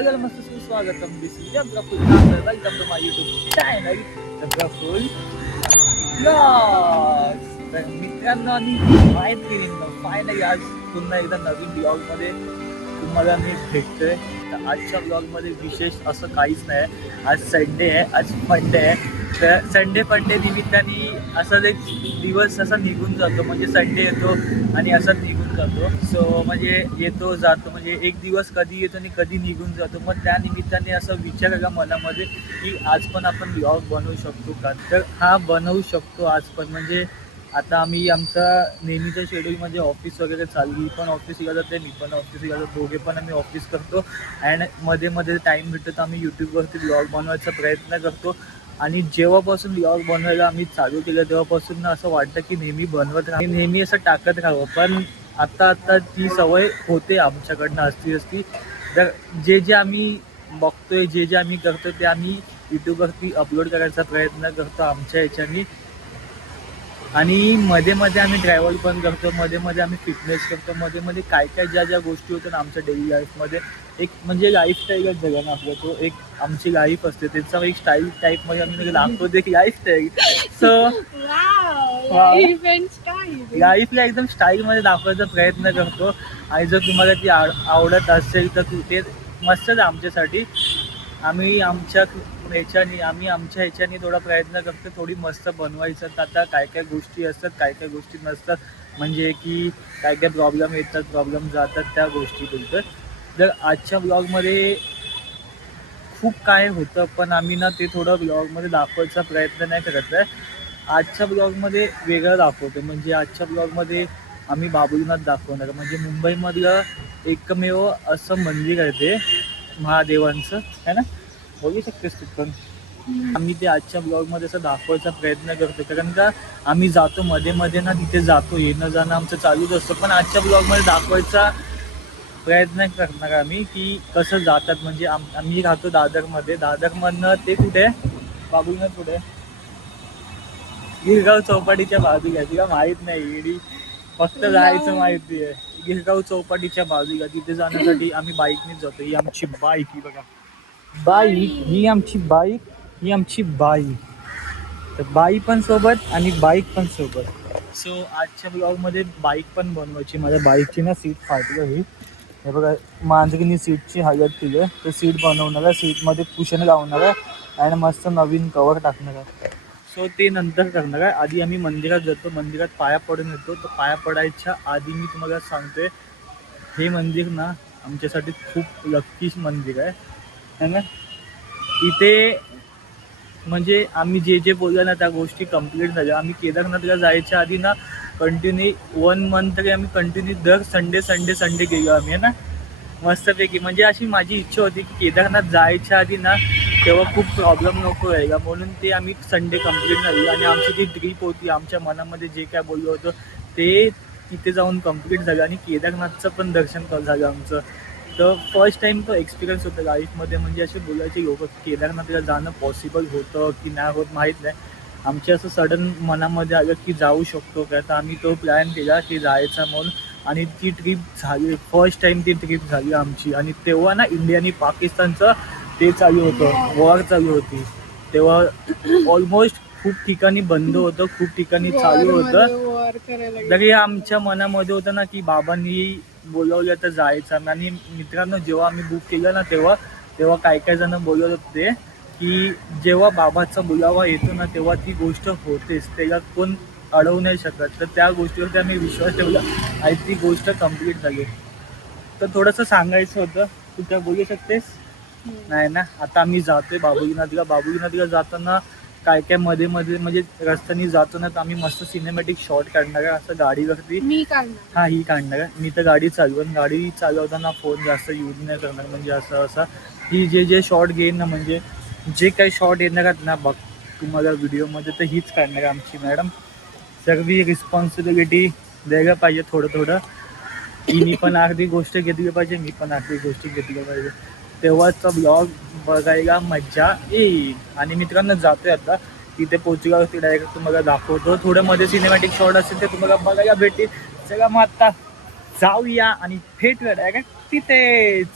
सगळ्यांना सुस्वागतम. This is Praful Nagar. Welcome to my YouTube channel Praful blogs. तर मित्रांनो आणि मैत्रिणींनो, फायनली आज पुन्हा एकदा नवीन ब्लॉगमध्ये तुम्हाला मी भेटतोय. तर आजच्या ब्लॉगमध्ये विशेष असं काहीच नाही. आज संडे आहे, आज फंडे आहे. तर संडे फंडे निमित्ताने असाच एक दिवस असा निघून जातो. म्हणजे संडे येतो आणि असाच निघून जातो. सो म्हणजे येतो जातो, म्हणजे एक दिवस कधी येतो आणि कधी निघून जातो. मग त्या निमित्ताने असं विचार का मनामध्ये की आज पण आपण ब्लॉग बनवू शकतो का. तर हा बनवू शकतो आज पण. म्हणजे आता आम्ही आमचा नेहमीच्या शेड्यूलमध्ये ऑफिस वगैरे चालू. ही पण ऑफिसला जाते, मी पण ऑफिसला जातो. दोघे पण आम्ही ऑफिस करतो. अँड मध्ये मध्ये टाईम भेटतो तर आम्ही यूट्यूबवरती ब्लॉग बनवायचा प्रयत्न करतो. आणि जेव्हापासून ब्लॉग बनवायला आम्ही चालू केलं तेव्हापासून असं वाटतं की नेहमी बनवत राहावं, नेहमी असं टाकत राहावं. पण आता ती सवय होते आमच्याकडनं असती. तर जे आम्ही बघतोय, जे आम्ही करतो ते आम्ही यूट्यूबवरती अपलोड करायचा प्रयत्न करतो आमच्या ह्याच्यानी. आणि मध्ये मध्ये आम्ही ट्रॅव्हल पण करतो, मध्ये मध्ये आम्ही फिटनेस करतो, मध्ये मध्ये काय ज्या गोष्टी होतात आमच्या डेली लाईफमध्ये. एक म्हणजे लाईफस्टाईलच झाला ना आपला, तो एक आमची लाईफ असते त्याचा एक स्टाईल टाईपमध्ये आम्ही दाखवतो एक लाईफस्टाईल. सो लाईफला एकदम स्टाईलमध्ये दाखवायचा प्रयत्न करतो. आणि जर तुम्हाला ती आवडत असेल तर ते मस्तच आमच्यासाठी. आम्ही आमच्या ह्याच्यानी थोडा प्रयत्न करतो थोडी मस्त बनवायचं. तर आता काय गोष्टी असतात, काय गोष्टी नसतात. म्हणजे की काय प्रॉब्लेम येतात, प्रॉब्लेम जातात, त्या गोष्टी बोलतात. तर आजच्या ब्लॉगमध्ये खूप काय होतं, पण आम्ही ना ते थोडं ब्लॉगमध्ये दाखवायचा प्रयत्न नाही करत आहे. आजच्या ब्लॉगमध्ये वेगळं दाखवतो. म्हणजे आजच्या ब्लॉगमध्ये आम्ही बाबुलीनाथ दाखवणार. म्हणजे मुंबईमधलं एकमेव असं मंदिर आहे ते महादेवांचं, है ना, बघू शकतेस तू पण. आम्ही ते आजच्या ब्लॉगमध्ये असं दाखवायचा प्रयत्न करतो. कारण का आम्ही जातो मध्ये मध्ये ना, तिथे जातो, येणं जाणं आमचं चालूच असतं. पण आजच्या ब्लॉगमध्ये दाखवायचा प्रयत्न करणार आम्ही की कसं जातात. म्हणजे आम्ही राहतो दादरमध्ये. दादरमधनं ते कुठे बाबुलीनाथ कुठे, गिरगाव चौपाटीच्या बाजूला. तिला माहीत नाही, एडी फक्त जायचं माहिती आहे. गिरगाव चौपाटीच्या बाजूला तिथे जाण्यासाठी आम्ही बाईकनेच जातो. ही आमची बाईक, ही बघा बाईक, ही आमची बाईक, ही आमची बाईक. तर बाई पण सोबत आणि बाईक पण सोबत. सो आजच्या ब्लॉगमध्ये बाईक पण बनवायची. माझ्या बाईकची ना सीट फाटलं. ही हे बघा, मांजरीने सीटची हालत केली आहे. तर सीट बनवणार आहे, सीटमध्ये कुशन लावणार आहे आणि मस्त नवीन कवर टाकणार आहे. सो ते नंतर करणार आहे. आधी आम्ही मंदिरात जातो, मंदिरात पाया पडून येतो. तर पाया पडायच्या आधी मी तुम्हाला सांगतोय, हे मंदिर ना आमच्यासाठी खूप लक्की मंदिर आहे ना. इथे म्हणजे आम्ही जे बोललो ना त्या गोष्टी कंप्लीट झाल्या. आम्ही केदारनाथला जायच्या आधी ना कंटिन्यू 1 मंथ तरी आम्ही कंटिन्यू दर संडे गेलो आम्ही, आहे ना, मस्तपैकी. म्हणजे अशी माझी इच्छा होती की केदारनाथ जायच्या आधी ना तेव्हा खूप प्रॉब्लेम नको यायला, म्हणून ते आम्ही संडे कंप्लीट झाली. आणि आमची ती ट्रीप होती, आमच्या मनामध्ये जे काय बोललो होतं ते तिथे जाऊन कंप्लीट झालं. आणि केदारनाथचं पण दर्शन झालं आमचं. तर फर्स्ट टाईम तो एक्सपिरियन्स होता लाईफमध्ये. म्हणजे असे बोलायचे लोक केदारनाथला जाणं पॉसिबल होतं की नाही होत माहीत नाही. आमच्या असं सडन मनामध्ये आलं की जाऊ शकतो का. तर आम्ही तो प्लॅन केला की जायचा म्हणून. आणि ती ट्रिप झाली, फर्स्ट टाईम ती ट्रिप झाली आमची. आणि तेव्हा ना इंडिया आणि पाकिस्तानचं ते चालू होतं, वॉर चालू होती. तेव्हा ऑलमोस्ट खूप ठिकाणी बंद होतं, खूप ठिकाणी चालू होतं. तरी आमच्या मनामध्ये होतं ना की बाबांनी बोलवलं तर जायचं. आणि मित्रांनो, जेव्हा आम्ही बुक केलं ना तेव्हा काय जण बोलत होते की जेव्हा बाबाचा बुलावा येतो ना तेव्हा ती गोष्ट होतेच, त्याला कोण अडवू नाही शकत. तर त्या गोष्टीवरती आम्ही विश्वास ठेवला आणि ती गोष्ट कंप्लीट झाली. तर थोडंसं सांगायचं होतं, तू काय बोलू शकतेस? नाही ना. आता आम्ही जातोय बाबुलीनाथला जाताना काय मध्ये म्हणजे रस्त्याने जातो ना तर आम्ही मस्त सिनेमॅटिक शॉट काढणार आहे असं गाडीवरती. मी काढणार. हा, ही काढणार आहे. मी तर गाडी चालवून, गाडी चालवताना फोन जास्त यूज नाही करणार. म्हणजे असं ही जे शॉट घेईन ना, म्हणजे जे काही शॉट येणार आहेत ना बघ तुम्हाला व्हिडिओमध्ये, तर हीच काढणार आहे आमची मॅडम. सर्व रिस्पॉन्सिबिलिटी द्यायला पाहिजे थोडं. मी पण अर्धी गोष्ट घेतली पाहिजे, मी पण अर्धी गोष्टी घेतली पाहिजे. तेव्हाचा ब्लॉग बघायला मजा येईल. आणि मित्रांनो जातोय आता, तिथे पोचल्यावरती डायरेक्ट तुम्हाला दाखवतो. थोडं मध्ये सिनेमॅटिक शॉट असेल ते तुम्हाला बघायला भेटेल. चला मग आता जाऊया आणि भेटूया डायरेक्ट तिथेच.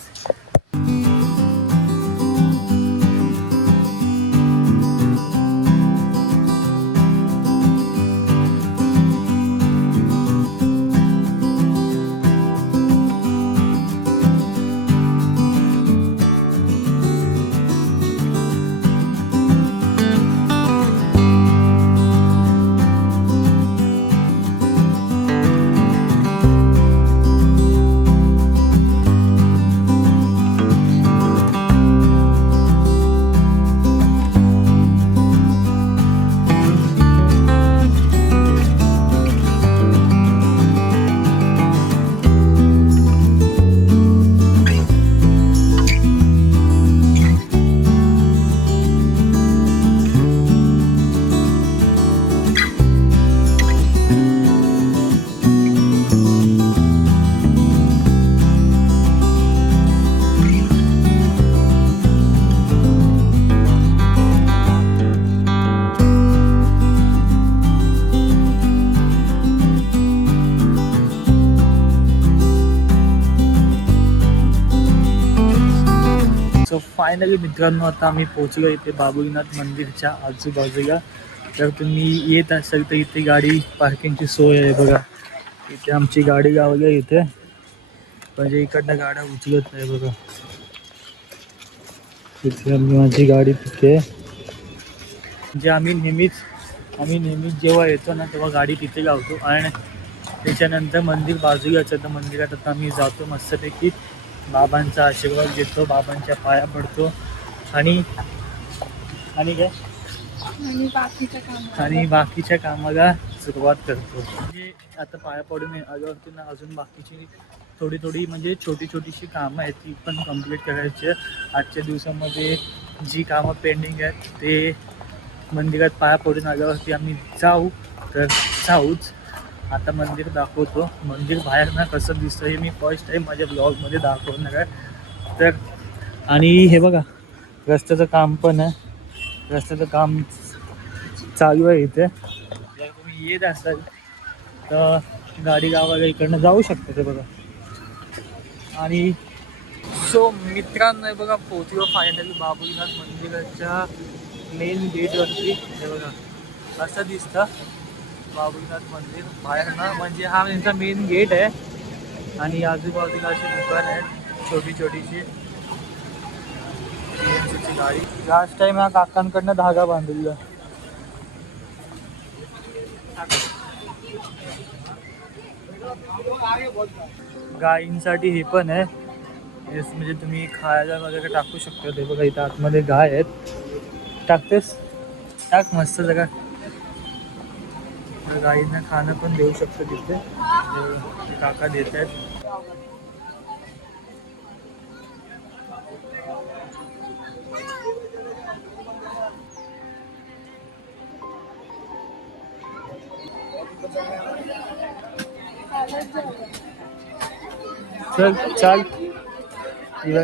सो फायनली मित्रांनो आता आम्ही पोहोचलो इथे बाबुलीनाथ मंदिरच्या आजूबाजूला. तर तुम्ही येत असाल तर इथे गाडी पार्किंगची सोय आहे बघा. इथे आमची गाडी लावली आहे इथे, म्हणजे इकडनं गाड्या उचलत नाही बघा. तिथे माझी गाडी तिथे, म्हणजे आम्ही नेहमीच जेव्हा येतो ना तेव्हा गाडी तिथे लावतो. आणि त्याच्यानंतर मंदिर बाजूलाच आहे, तर मंदिरात आता आम्ही जातो मस्तपैकी, बाबांचा आशीर्वाद घेतो, बाबांच्या पाया पडतो आणि काय आणि बाकीच्या कामाला सुरुवात करतो. म्हणजे आता पाया पडून आल्यावरती ना अजून बाकीची थोडी म्हणजे छोटीशी कामं आहेत ती पण कंप्लीट करायची आहे. आजच्या दिवसामध्ये जी कामं पेंडिंग आहेत ते मंदिरात पाया पडून आल्यावरती आम्ही जाऊच. आता मंदिर दाखवतो. मंदिर बाहेर ना कसं दिसतं हे मी फर्स्ट टाईम माझ्या ब्लॉगमध्ये दाखवणार आहे. तर आणि हे बघा रस्त्याचं काम पण आहे, रस्त्याचं काम चालू आहे इथे. जर तुम्ही येत असाल तर गाडी गावाला इकडनं जाऊ शकता ते बघा. आणि सो मित्रांनो हे बघा पोहोचलो फायनली बाबुलीनाथ मंदिराच्या मेन गेटवरती. हे बघा असं दिसतं बाबुलीनाथ मंदिर बाहेर ना, म्हणजे हा त्यांचा मेन गेट आहे आणि आजूबाजूला अशी दुकान आहेत छोटीशी. गाडी लास्ट टाइम ह्या काकांकडनं धागा बांधलेला. गायींसाठी हे पण आहे, म्हणजे तुम्ही खायला वगैरे टाकू शकता. ते बघा इथं आतमध्ये गाय आहेत. टाक मस्त जगा. गायींना खाणं पण देऊ शकतो तिथे, काका देत आहेत. चल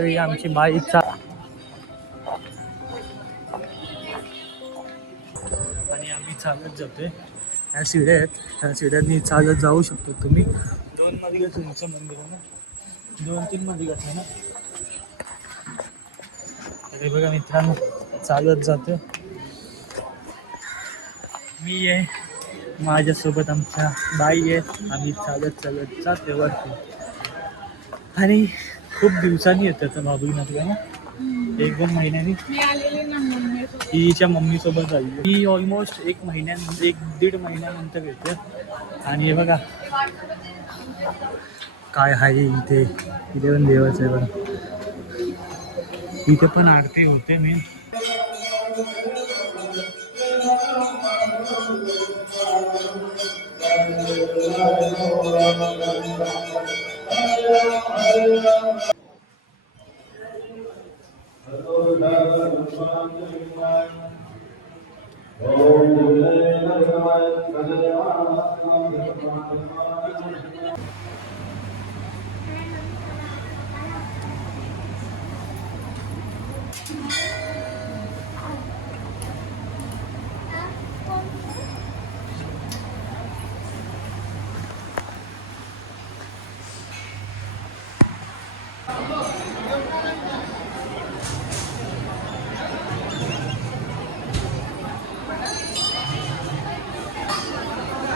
ही आमची बाईचा आणि आम्ही चालत जातोय. ह्या शिड्या आहेत, ह्या शिड्यांनी चालत जाऊ शकतो तुम्ही. 2 मजल्याचं तुमचं मंदिर आहे ना, 2-3 मजल्याचं आहे ना. अरे बघा मित्रांनो चालत जातो मी आहे, माझ्यासोबत आमच्या बाई आहेत. आम्ही चालत जातो वरती. आणि खूप दिवसांनी येतं आता बाबुलीनाथला ना, 1-2 महिन्यांनी. हिच्या मम्मीसोबत आली. ही ऑलमोस्ट 1-1.5 महिन्यानंतर येते. आणि हे बघा काय आहे इथे पण देवाचं आहे बघा. इथे पण आरती होते मी.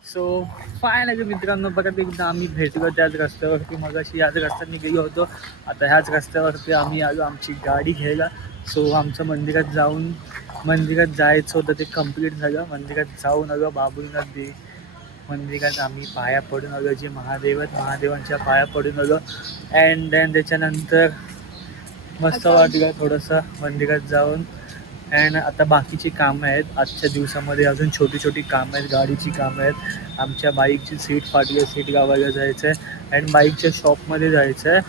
सो फायनली मित्रांनो परत एकदा आम्ही भेटलो त्याच रस्त्यावरती. मगाशी याच रस्त्याने गेलो होतो, आता ह्याच रस्त्यावरती आम्ही आलो आमची गाडी घ्यायला. सो आमचं मंदिरात जायचं होतं ते कंप्लीट झालं. मंदिरात जाऊन आलो बाबुलीनाथ मंदिरात आम्ही पाया पडून आलो, जे महादेवांच्या पाया पडून आलो. अँड देन त्याच्यानंतर मस्त वाटलं थोडंसं मंदिरात जाऊन. अँड आता बाकीची कामं आहेत आजच्या दिवसामध्ये, अजून छोटी कामं आहेत, गाडीची कामं आहेत. आमच्या बाईकची सीट फाटली, सीट गावायला जायचं आहे. अँड बाईकच्या शॉपमध्ये जायचं आहे,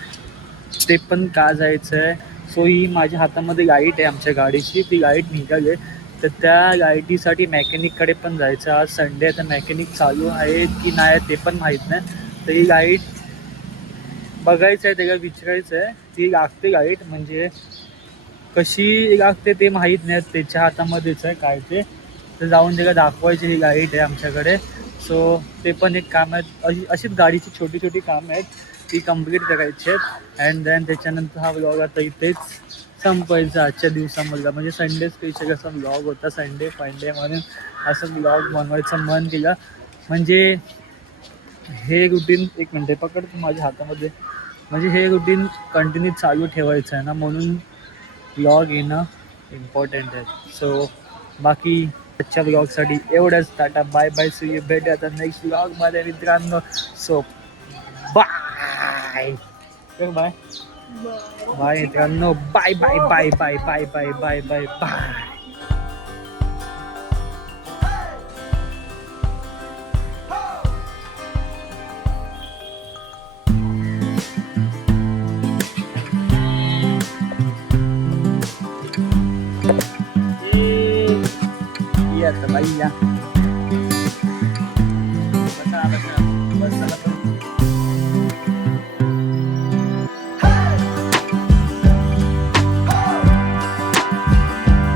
ते पण का जायचं आहे. सो ही माझ्या हातामध्ये लाईट आहे आमच्या गाडीची, ती लाईट निघाली आहे. तर त्या लाईटीसाठी मॅकॅनिककडे पण जायचं. आज संडे आहे तर मॅकॅनिक चालू आहे की नाही ते पण माहीत नाही. तर ही लाईट बघायचं आहे, त्याला विचारायचं आहे. ती लागते लाईट, म्हणजे कशी लागते ते माहीत नाही, त्याच्या हातामध्येच आहे काय ते. तर जाऊन त्याला दाखवायची ही लाईट आहे आमच्याकडे. सो ते पण एक काम आहे. अशीच गाडीची छोटी कामं आहेत ती कंप्लीट करायची आहेत. अँड देन त्याच्यानंतर हा ब्लॉग आता इथेच संपायचा आजच्या दिवसामधला. म्हणजे संडे स्पेशल असा ब्लॉग होता, संडे फंडे म्हणून असं ब्लॉग बनवायचं मन केलं. म्हणजे हे रुटीन, एक मिनिट पकडतो माझ्या हातामध्ये, म्हणजे हे रुटीन कंटिन्यू चालू ठेवायचं आहे ना, म्हणून ब्लॉग येणं इम्पॉर्टंट आहे. सो बाकी आजच्या ब्लॉगसाठी एवढंच. Tata bye bye, see you, भेटूया आता नेक्स्ट ब्लॉगमध्ये मित्रांनो. सो बाय बाय बाय मित्रांनो, bye bye bye bye bye bye bye bye bye. आता बाई या.